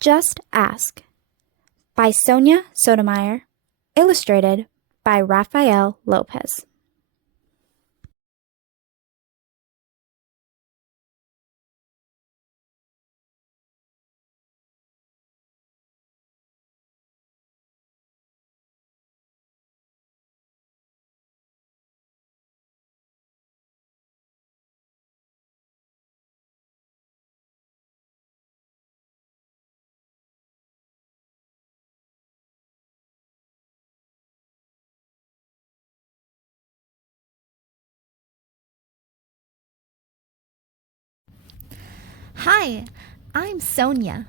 Just Ask by Sonia Sotomayor, illustrated by Rafael Lopez. Hi, I'm Sonia.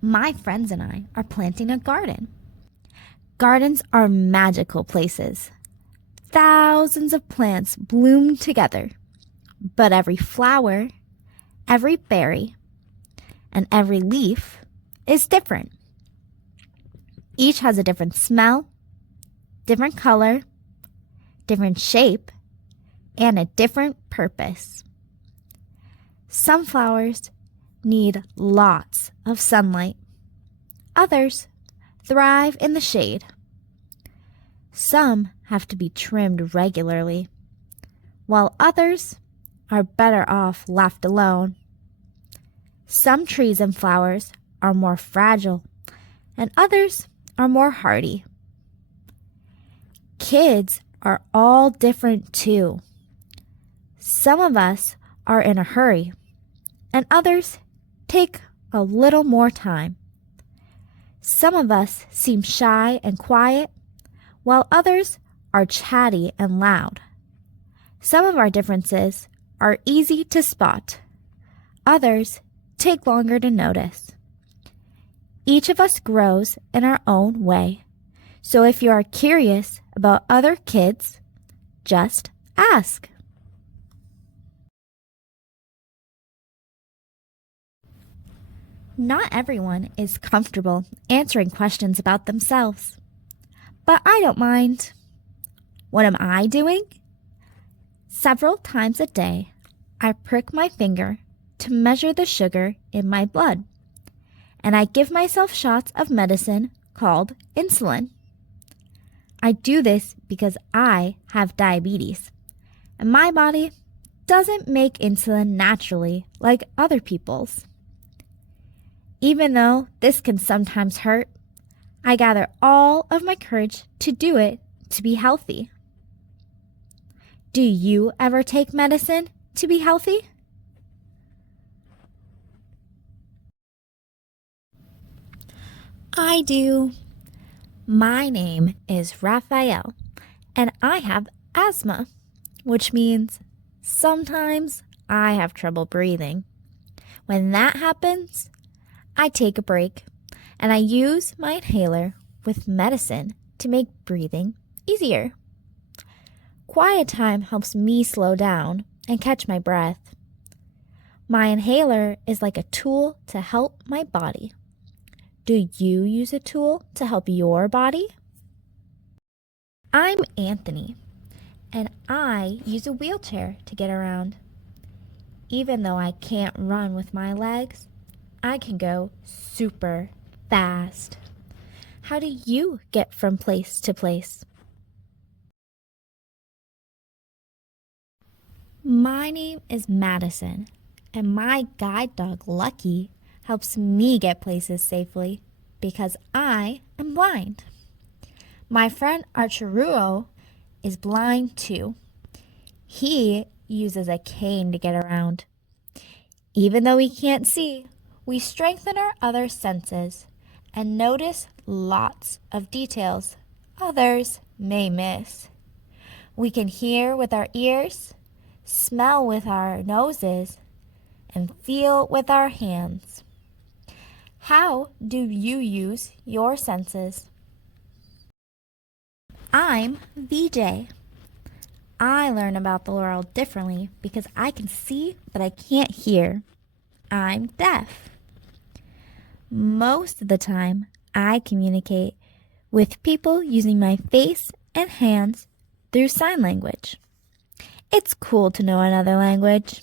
My friends and I are planting a garden. Gardens are magical places. Thousands of plants bloom together, but every flower, every berry, and every leaf is different. Each has a different smell, different color, different shape, and a different purpose. Some flowers need lots of sunlight. Others thrive in the shade. Some have to be trimmed regularly, while others are better off left alone. Some trees and flowers are more fragile, and others are more hardy. Kids are all different too. Some of us are in a hurry, and others take a little more time. Some of us seem shy and quiet, while others are chatty and loud. Some of our differences are easy to spot. Others take longer to notice. Each of us grows in our own way. So if you are curious about other kids, just ask. Not everyone is comfortable answering questions about themselves, but I don't mind. What am I doing? Several times a day, I prick my finger to measure the sugar in my blood, and I give myself shots of medicine called insulin. I do this because I have diabetes, and my body doesn't make insulin naturally like other people's. Even though this can sometimes hurt, I gather all of my courage to do it to be healthy. Do you ever take medicine to be healthy? I do. My name is Raphael, and I have asthma, which means sometimes I have trouble breathing. When that happens, I take a break, and I use my inhaler with medicine to make breathing easier. Quiet time helps me slow down and catch my breath. My inhaler is like a tool to help my body. Do you use a tool to help your body? I'm Anthony, and I use a wheelchair to get around. Even though I can't run with my legs, I can go super fast. How do you get from place to place? My name is Madison, and my guide dog Lucky helps me get places safely because I am blind. My friend Archeruo is blind too. He uses a cane to get around. Even though we can't see, we strengthen our other senses and notice lots of details others may miss. We can hear with our ears, smell with our noses, and feel with our hands. How do you use your senses? I'm VJ. I learn about the world differently because I can see but I can't hear. I'm deaf. Most of the time, I communicate with people using my face and hands through sign language. It's cool to know another language.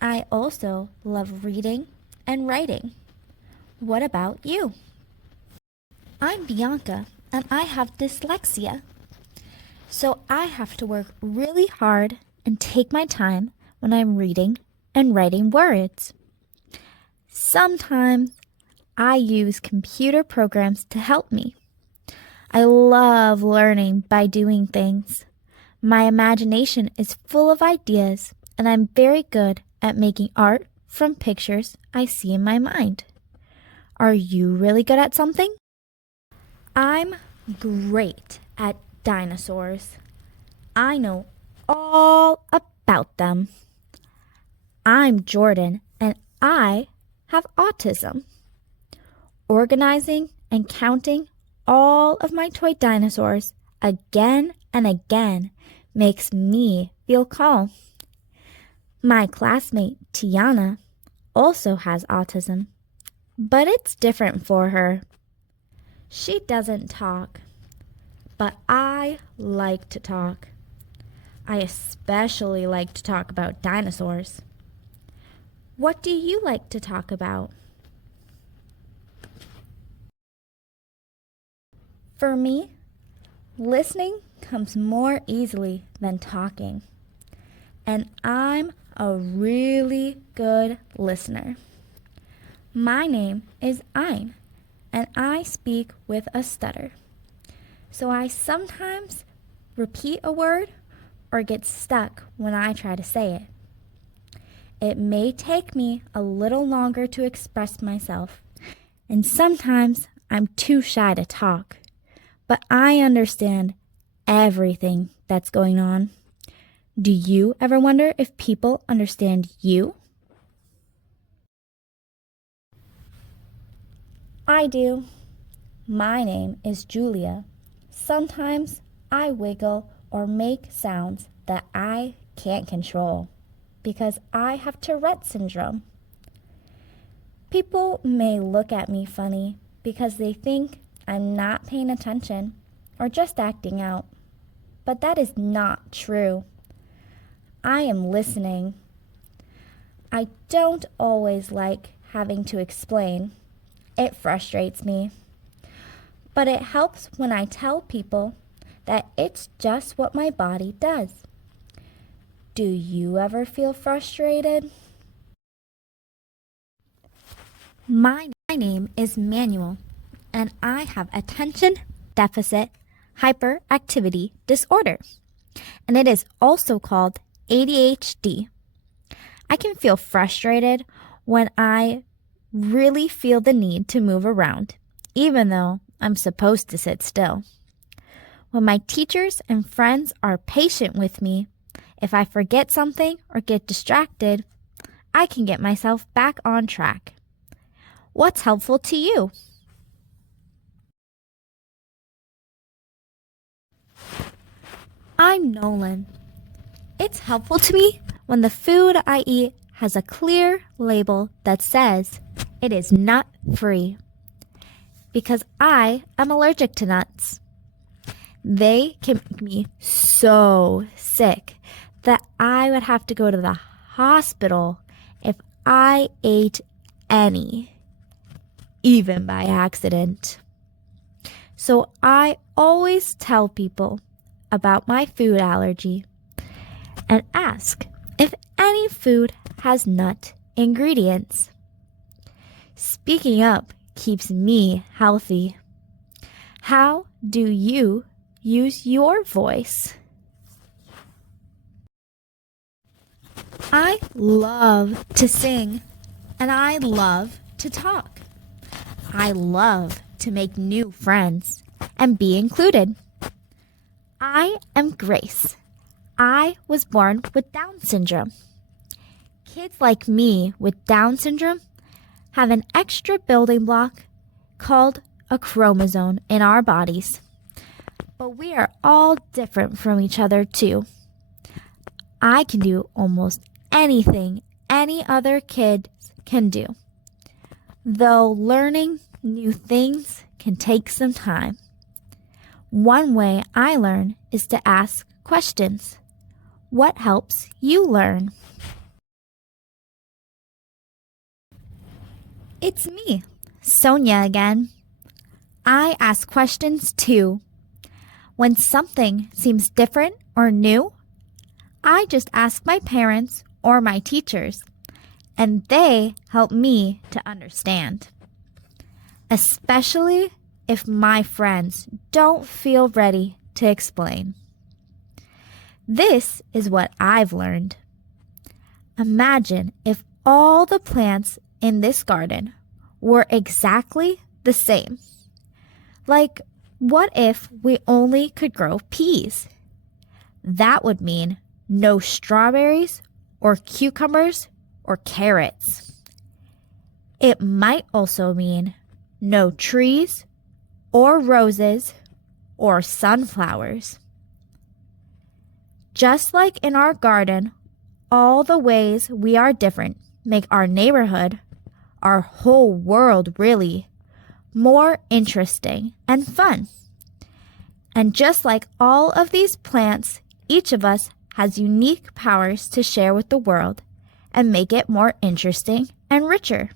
I also love reading and writing. What about you? I'm Bianca, and I have dyslexia. So I have to work really hard and take my time when I'm reading and writing words. Sometimes I use computer programs to help me. I love learning by doing things. My imagination is full of ideas, and I'm very good at making art from pictures I see in my mind. Are you really good at something? I'm great at dinosaurs. I know all about them. I'm Jordan, and I have autism. Organizing and counting all of my toy dinosaurs again and again makes me feel calm. My classmate Tiana also has autism, but it's different for her. She doesn't talk, but I like to talk. I especially like to talk about dinosaurs. What do you like to talk about? For me, listening comes more easily than talking. And I'm a really good listener. My name is Ein, and I speak with a stutter. So I sometimes repeat a word or get stuck when I try to say it. It may take me a little longer to express myself, and sometimes I'm too shy to talk. But I understand everything that's going on. Do you ever wonder if people understand you? I do. My name is Julia. Sometimes I wiggle or make sounds that I can't control because I have Tourette syndrome. People may look at me funny because they think I'm not paying attention or just acting out, but that is not true. I am listening. I don't always like having to explain. It frustrates me. But it helps when I tell people that it's just what my body does. Do you ever feel frustrated? My name is Manuel, and I have attention deficit hyperactivity disorder, and it is also called ADHD. I can feel frustrated when I really feel the need to move around, even though I'm supposed to sit still. When my teachers and friends are patient with me, if I forget something or get distracted, I can get myself back on track. What's helpful to you? I'm Nolan. It's helpful to me when the food I eat has a clear label that says it is nut-free, because I am allergic to nuts. They can make me so sick that I would have to go to the hospital if I ate any, even by accident. So I always tell people about my food allergy and ask if any food has nut ingredients. Speaking up keeps me healthy. How do you use your voice? I love to sing, and I love to talk. I love to make new friends and be included. I am Grace. I was born with Down syndrome. Kids like me with Down syndrome have an extra building block called a chromosome in our bodies. But we are all different from each other too. I can do almost anything any other kid can do, though learning new things can take some time. One way I learn is to ask questions. What helps you learn? It's me, Sonia again. I ask questions too. When something seems different or new, I just ask my parents or my teachers, and they help me to understand. Especially if my friends don't feel ready to explain. This is what I've learned. Imagine if all the plants in this garden were exactly the same. Like, what if we only could grow peas? That would mean no strawberries or cucumbers or carrots. It might also mean no trees or roses or sunflowers. Just like in our garden, all the ways we are different make our neighborhood, our whole world really, more interesting and fun. And just like all of these plants, each of us has unique powers to share with the world and make it more interesting and richer.